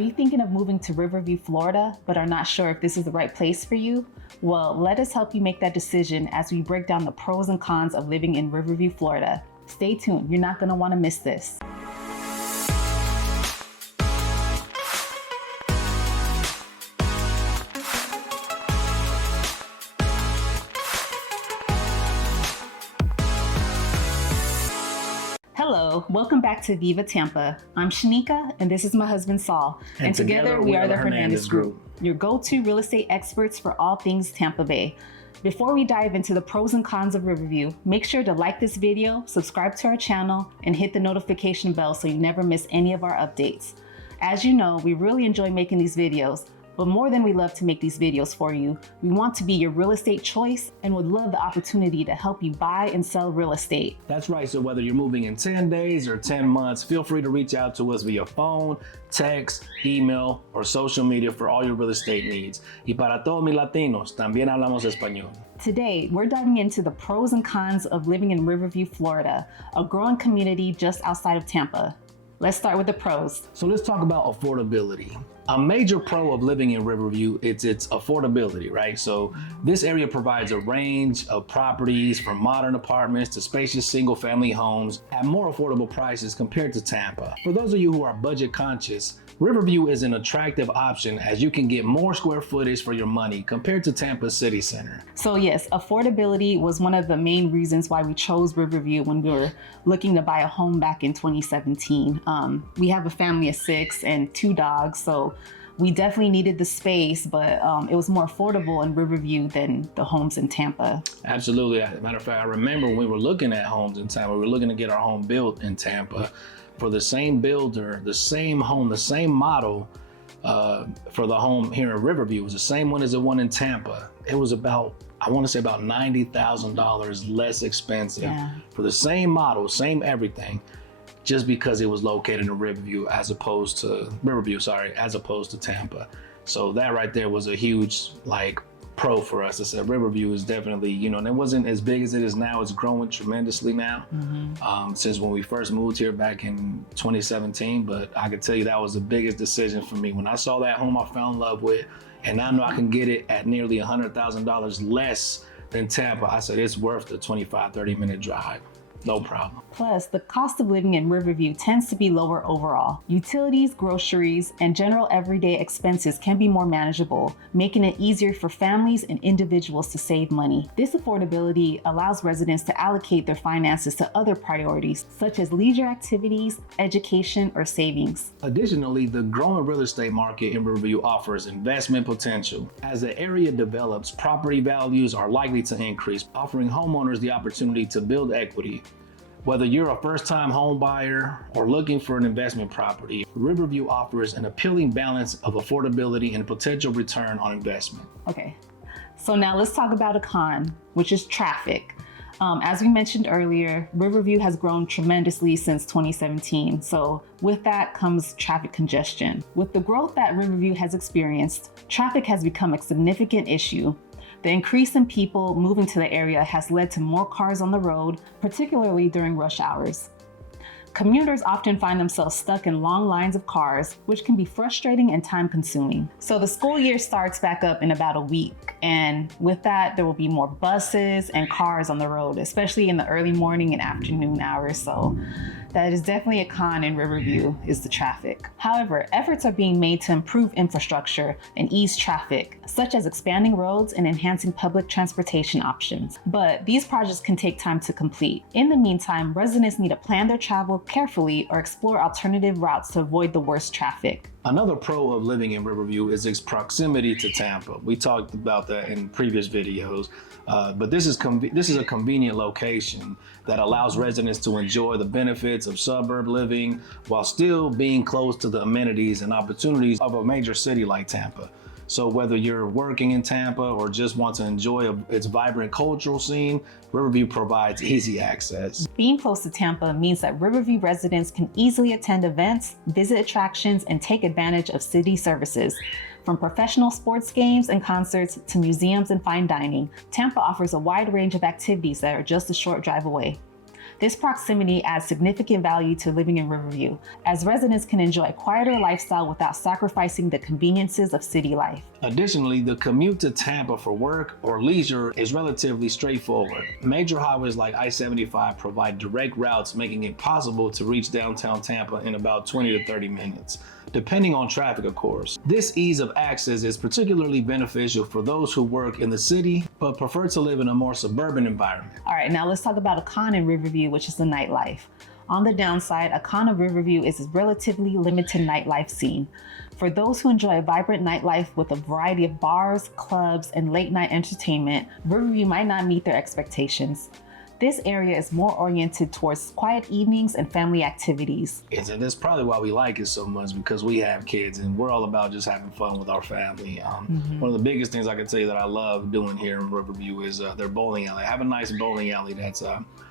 Are you thinking of moving to Riverview, Florida, but are not sure if this is the right place for you? Well, let us help you make that decision as we break down the pros and cons of living in Riverview, Florida. Stay tuned, you're not gonna wanna miss this. Hello, welcome back to Viva Tampa. I'm Shanika, and this is my husband Saul. And together we are the Hernandez Group, your go-to real estate experts for all things Tampa Bay. Before we dive into the pros and cons of Riverview, make sure to like this video, subscribe to our channel, and hit the notification bell so you never miss any of our updates. As you know, we really enjoy making these videos, but more than we love to make these videos for you, we want to be your real estate choice and would love the opportunity to help you buy and sell real estate. That's right, so whether you're moving in 10 days or 10 months, feel free to reach out to us via phone, text, email, or social media for all your real estate needs. Y para todos mis latinos, también hablamos español. Today, we're diving into the pros and cons of living in Riverview, Florida, a growing community just outside of Tampa. Let's start with the pros. So let's talk about affordability. A major pro of living in Riverview, it's affordability, right? So this area provides a range of properties from modern apartments to spacious single family homes at more affordable prices compared to Tampa. For those of you who are budget conscious, Riverview is an attractive option as you can get more square footage for your money compared to Tampa City Center. So yes, affordability was one of the main reasons why we chose Riverview when we were looking to buy a home back in 2017. We have a family of 6 and 2 dogs, so we definitely needed the space, but it was more affordable in Riverview than the homes in Tampa. Absolutely. As a matter of fact, I remember when we were looking at homes in Tampa, we were looking to get our home built in Tampa. For the same builder, the same home, the same model for the home here in Riverview was the same one as the one in Tampa. It was about, I want to say about $90,000 less expensive for the same model, same everything, just because it was located in Riverview as opposed to Tampa. So that right there was a huge pro for us. I said Riverview is definitely, and it wasn't as big as it is now. It's growing tremendously now since when we first moved here back in 2017. But I could tell you that was the biggest decision for me. When I saw that home I fell in love with, and I know I can get it at nearly $100,000 less than Tampa, I said it's worth the 25-30 minute drive. No problem. Plus, the cost of living in Riverview tends to be lower overall. Utilities, groceries, and general everyday expenses can be more manageable, making it easier for families and individuals to save money. This affordability allows residents to allocate their finances to other priorities, such as leisure activities, education, or savings. Additionally, the growing real estate market in Riverview offers investment potential. As the area develops, property values are likely to increase, offering homeowners the opportunity to build equity. Whether you're a first-time home buyer or looking for an investment property, Riverview offers an appealing balance of affordability and potential return on investment. Okay, so now let's talk about a con, which is traffic. As we mentioned earlier, Riverview has grown tremendously since 2017. So with that comes traffic congestion. With the growth that Riverview has experienced, traffic has become a significant issue. The increase in people moving to the area has led to more cars on the road, particularly during rush hours. Commuters often find themselves stuck in long lines of cars, which can be frustrating and time-consuming. So the school year starts back up in about a week, and with that, there will be more buses and cars on the road, especially in the early morning and afternoon hours. So that is definitely a con in Riverview, is the traffic. However, efforts are being made to improve infrastructure and ease traffic, such as expanding roads and enhancing public transportation options. But these projects can take time to complete. In the meantime, residents need to plan their travel carefully or explore alternative routes to avoid the worst traffic. Another pro of living in Riverview is its proximity to Tampa. We talked about that in previous videos, but this is a convenient location that allows residents to enjoy the benefits of suburb living while still being close to the amenities and opportunities of a major city like Tampa. So whether you're working in Tampa or just want to enjoy its vibrant cultural scene, Riverview provides easy access. Being close to Tampa means that Riverview residents can easily attend events, visit attractions, and take advantage of city services. From professional sports games and concerts to museums and fine dining, Tampa offers a wide range of activities that are just a short drive away. This proximity adds significant value to living in Riverview, as residents can enjoy a quieter lifestyle without sacrificing the conveniences of city life. Additionally, the commute to Tampa for work or leisure is relatively straightforward. Major highways like I-75 provide direct routes, making it possible to reach downtown Tampa in about 20 to 30 minutes, depending on traffic, of course. This ease of access is particularly beneficial for those who work in the city but prefer to live in a more suburban environment. All right, now let's talk about a con in Riverview, which is the nightlife. On the downside, a con of Riverview is its relatively limited nightlife scene. For those who enjoy a vibrant nightlife with a variety of bars, clubs, and late night entertainment, Riverview might not meet their expectations. This area is more oriented towards quiet evenings and family activities. And that's probably why we like it so much, because we have kids and we're all about just having fun with our family. One of the biggest things I can tell you that I love doing here in Riverview is their bowling alley. I have a nice bowling alley that's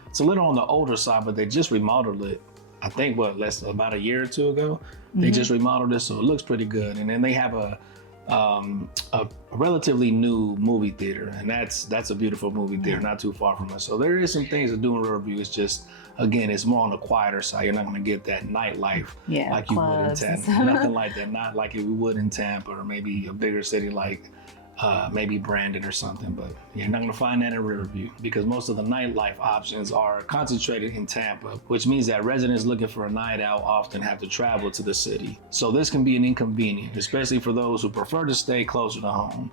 it's a little on the older side, but they just remodeled it. I think about a year or two ago. They just remodeled it, so it looks pretty good. And then they have a relatively new movie theater, and that's a beautiful movie theater, not too far from us. So there is some things to do in Riverview. It's just, again, it's more on the quieter side. You're not going to get that nightlife like you would in Tampa. Nothing like that. Not like we would in Tampa, or maybe a bigger city like maybe Brandon or something. But you're not going to find that in Riverview, because most of the nightlife options are concentrated in Tampa, which means that residents looking for a night out often have to travel to the city. So this can be an inconvenience, especially for those who prefer to stay closer to home.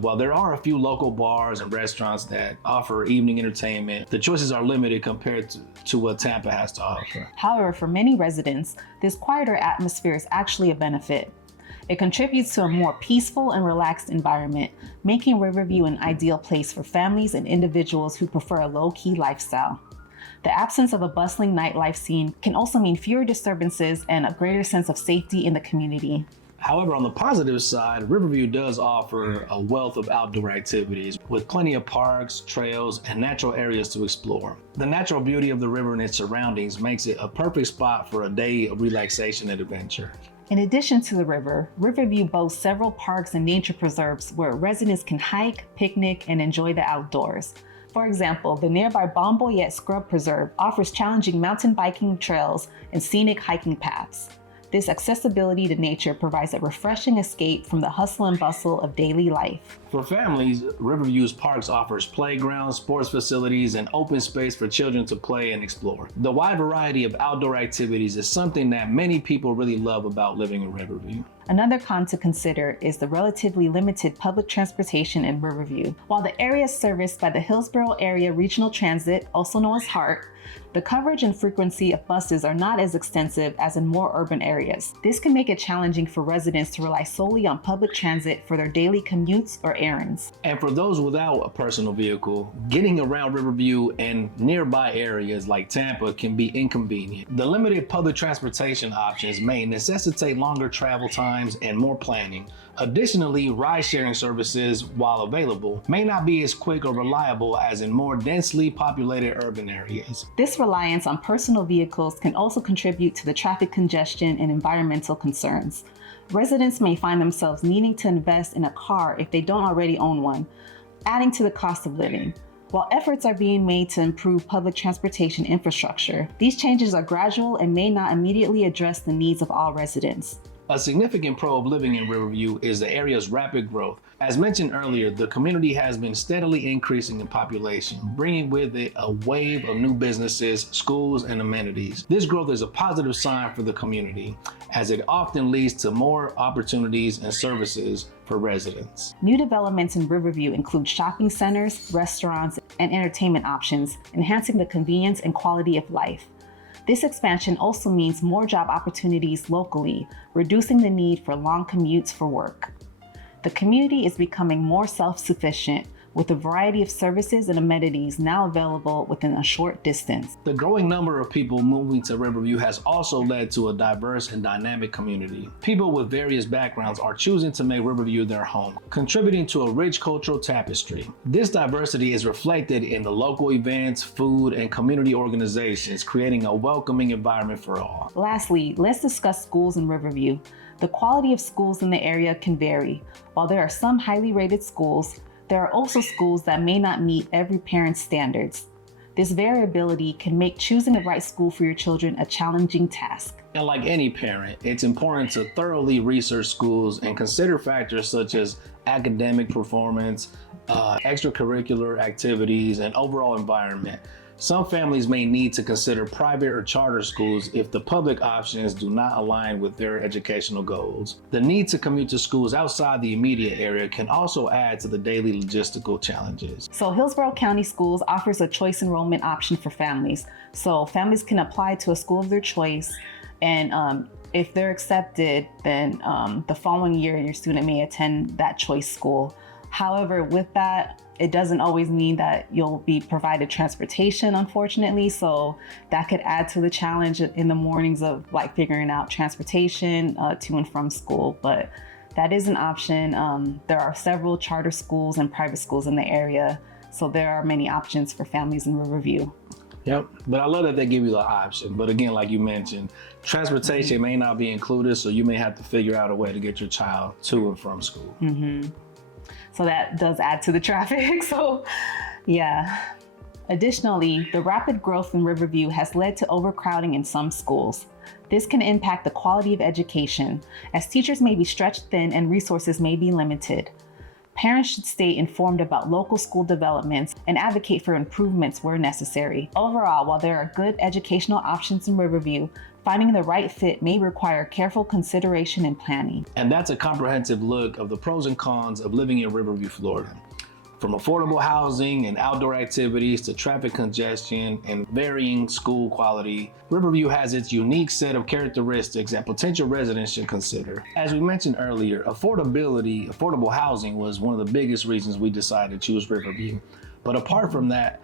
While there are a few local bars and restaurants that offer evening entertainment, the choices are limited compared to what Tampa has to offer. However, for many residents, this quieter atmosphere is actually a benefit. It contributes to a more peaceful and relaxed environment, making Riverview an ideal place for families and individuals who prefer a low-key lifestyle. The absence of a bustling nightlife scene can also mean fewer disturbances and a greater sense of safety in the community. However, on the positive side, Riverview does offer a wealth of outdoor activities with plenty of parks, trails, and natural areas to explore. The natural beauty of the river and its surroundings makes it a perfect spot for a day of relaxation and adventure. In addition to the river, Riverview boasts several parks and nature preserves where residents can hike, picnic, and enjoy the outdoors. For example, the nearby Bon Boyette Scrub Preserve offers challenging mountain biking trails and scenic hiking paths. This accessibility to nature provides a refreshing escape from the hustle and bustle of daily life. For families, Riverview's parks offers playgrounds, sports facilities, and open space for children to play and explore. The wide variety of outdoor activities is something that many people really love about living in Riverview. Another con to consider is the relatively limited public transportation in Riverview. While the area is serviced by the Hillsborough Area Regional Transit, also known as HART, the coverage and frequency of buses are not as extensive as in more urban areas. This can make it challenging for residents to rely solely on public transit for their daily commutes or errands. And for those without a personal vehicle, getting around Riverview and nearby areas like Tampa can be inconvenient. The limited public transportation options may necessitate longer travel times and more planning. Additionally, ride-sharing services, while available, may not be as quick or reliable as in more densely populated urban areas. This reliance on personal vehicles can also contribute to the traffic congestion and environmental concerns. Residents may find themselves needing to invest in a car if they don't already own one, adding to the cost of living. While efforts are being made to improve public transportation infrastructure, these changes are gradual and may not immediately address the needs of all residents. A significant pro of living in Riverview is the area's rapid growth. As mentioned earlier, the community has been steadily increasing in population, bringing with it a wave of new businesses, schools, and amenities. This growth is a positive sign for the community, as it often leads to more opportunities and services for residents. New developments in Riverview include shopping centers, restaurants, and entertainment options, enhancing the convenience and quality of life. This expansion also means more job opportunities locally, reducing the need for long commutes for work. The community is becoming more self-sufficient, with a variety of services and amenities now available within a short distance. The growing number of people moving to Riverview has also led to a diverse and dynamic community. People with various backgrounds are choosing to make Riverview their home, contributing to a rich cultural tapestry. This diversity is reflected in the local events, food, and community organizations, creating a welcoming environment for all. Lastly, let's discuss schools in Riverview. The quality of schools in the area can vary. While there are some highly rated schools, there are also schools that may not meet every parent's standards. This variability can make choosing the right school for your children a challenging task. And like any parent, it's important to thoroughly research schools and consider factors such as academic performance, extracurricular activities, and overall environment. Some families may need to consider private or charter schools if the public options do not align with their educational goals. The need to commute to schools outside the immediate area can also add to the daily logistical challenges. So Hillsborough County Schools offers a choice enrollment option for families. So families can apply to a school of their choice, and if they're accepted, then the following year your student may attend that choice school. However, with that, it doesn't always mean that you'll be provided transportation, unfortunately. So that could add to the challenge in the mornings of like figuring out transportation to and from school. But that is an option. There are several charter schools and private schools in the area. So there are many options for families in Riverview. Yep, but I love that they give you the option. But again, like you mentioned, transportation may not be included, so you may have to figure out a way to get your child to and from school. So that does add to the traffic. So yeah. Additionally, the rapid growth in Riverview has led to overcrowding in some schools. This can impact the quality of education, as teachers may be stretched thin and resources may be limited. Parents should stay informed about local school developments and advocate for improvements where necessary. Overall, while there are good educational options in Riverview, finding the right fit may require careful consideration and planning. And that's a comprehensive look of the pros and cons of living in Riverview, Florida. From affordable housing and outdoor activities to traffic congestion and varying school quality, Riverview has its unique set of characteristics that potential residents should consider. As we mentioned earlier, affordable housing was one of the biggest reasons we decided to choose Riverview. But apart from that,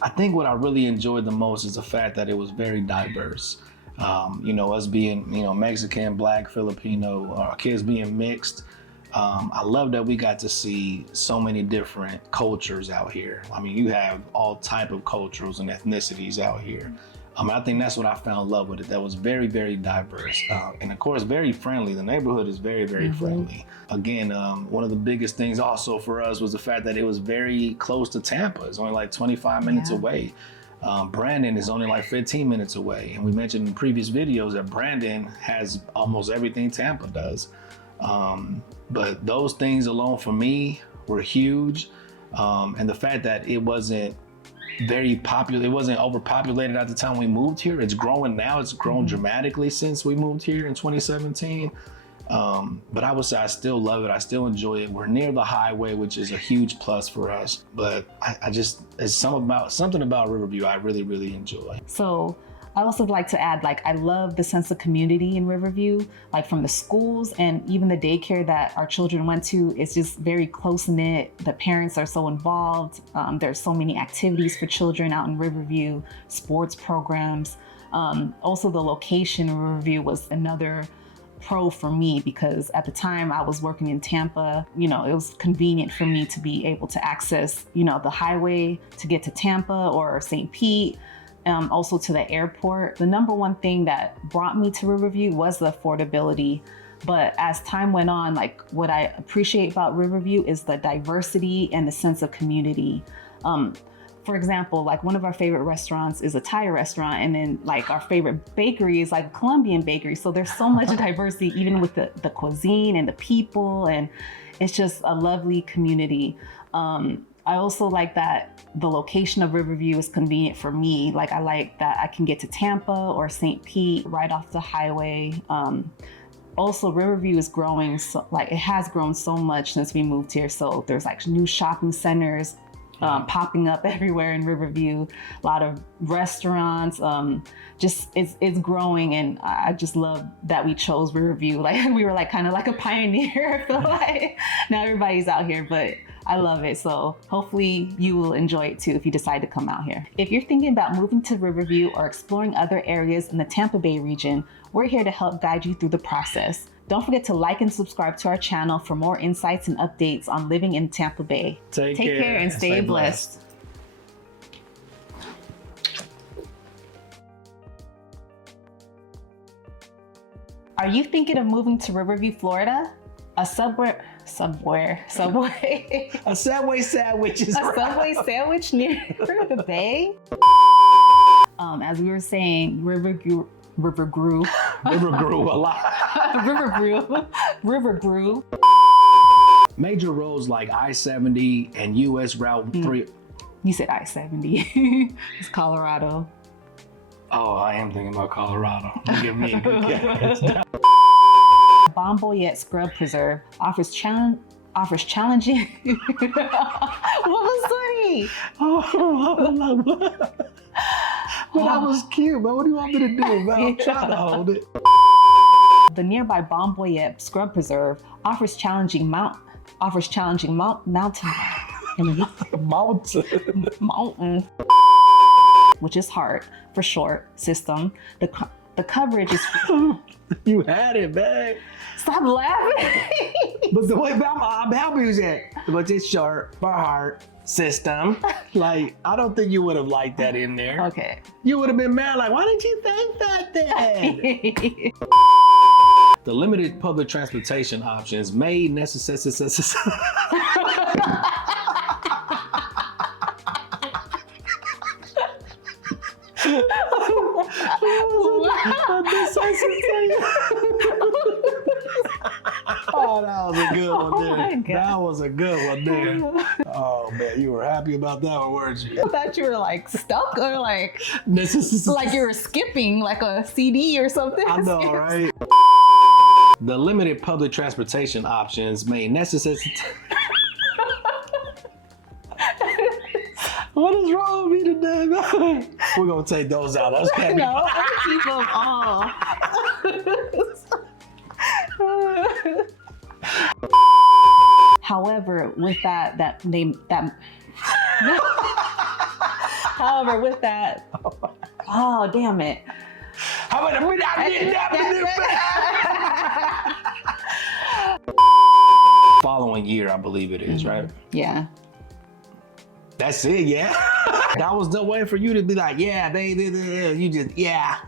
I think what I really enjoyed the most is the fact that it was very diverse. Us being, Mexican, Black, Filipino, our kids being mixed. I love that we got to see so many different cultures out here. I mean, you have all type of cultures and ethnicities out here. I think that's what I found in love with it. That was very, very diverse. And of course, very friendly. The neighborhood is very, very friendly. Again, one of the biggest things also for us was the fact that it was very close to Tampa. It's only like 25 minutes away. Brandon is only like 15 minutes away. And we mentioned in previous videos that Brandon has almost everything Tampa does. But those things alone for me were huge. And the fact that it wasn't very popular, it wasn't overpopulated at the time we moved here. It's growing now. It's grown dramatically since we moved here in 2017. But I would say I still love it. I still enjoy it. We're near the highway, which is a huge plus for us. But it's something about Riverview I really, really enjoy. So I also like to add, I love the sense of community in Riverview, from the schools and even the daycare that our children went to. It's just very close knit. The parents are so involved. There's so many activities for children out in Riverview, sports programs. Also the location in Riverview was another pro for me, because at the time I was working in Tampa, it was convenient for me to be able to access, the highway to get to Tampa or St. Pete. Also to the airport. The number one thing that brought me to Riverview was the affordability. But as time went on, what I appreciate about Riverview is the diversity and the sense of community. For example, one of our favorite restaurants is a Thai restaurant, and then our favorite bakery is a Colombian bakery. So there's so much diversity, even with the cuisine and the people, and it's just a lovely community. I also like that the location of Riverview is convenient for me. I like that I can get to Tampa or St. Pete right off the highway. Also, Riverview is growing, it has grown so much since we moved here. So there's new shopping centers popping up everywhere in Riverview, a lot of restaurants, it's growing, and I just love that we chose Riverview. We were kind of like a pioneer. I feel like now everybody's out here, but I love it. So hopefully you will enjoy it too if you decide to come out here. If you're thinking about moving to Riverview or exploring other areas in the Tampa Bay region, we're here to help guide you through the process. Don't forget to like and subscribe to our channel for more insights and updates on living in Tampa Bay. Take care and stay blessed. Are you thinking of moving to Riverview, Florida? A Subway sandwich is a Subway sandwich near the bay. As we were saying, River grew a lot. River grew. Major roads like I-70 and US Route 3. You said I-70. It's Colorado. Oh, I am thinking about Colorado. Give me a good guess. Bomboyette Scrub Preserve offers challenging. What was funny? But that was cute, man. What do you want me to do, man? I'm trying to hold it. The nearby Bomboyette Scrub Preserve offers challenging mountain, which is HEART for short system. The coverage is. You had it, man. Stop laughing. But the way I'm helping you that, but it's short for HEART system. Like, I don't think you would have liked that in there. Okay. You would have been mad, like, why didn't you think that then? The limited public transportation options may necessitate. Oh, that was a good one there. That was a good one there. Oh man, you were happy about that one, weren't you? I thought you were like stuck or like you were skipping like a CD or something. I know, right? The limited public transportation options may necessitate. What is wrong with me today, man? We're gonna take those out. Those can't be. No, keep them all. However, with that, oh damn it. Following year, I believe it is, right? Yeah. That's it, yeah. That was the way for you to be like, yeah, you just, yeah.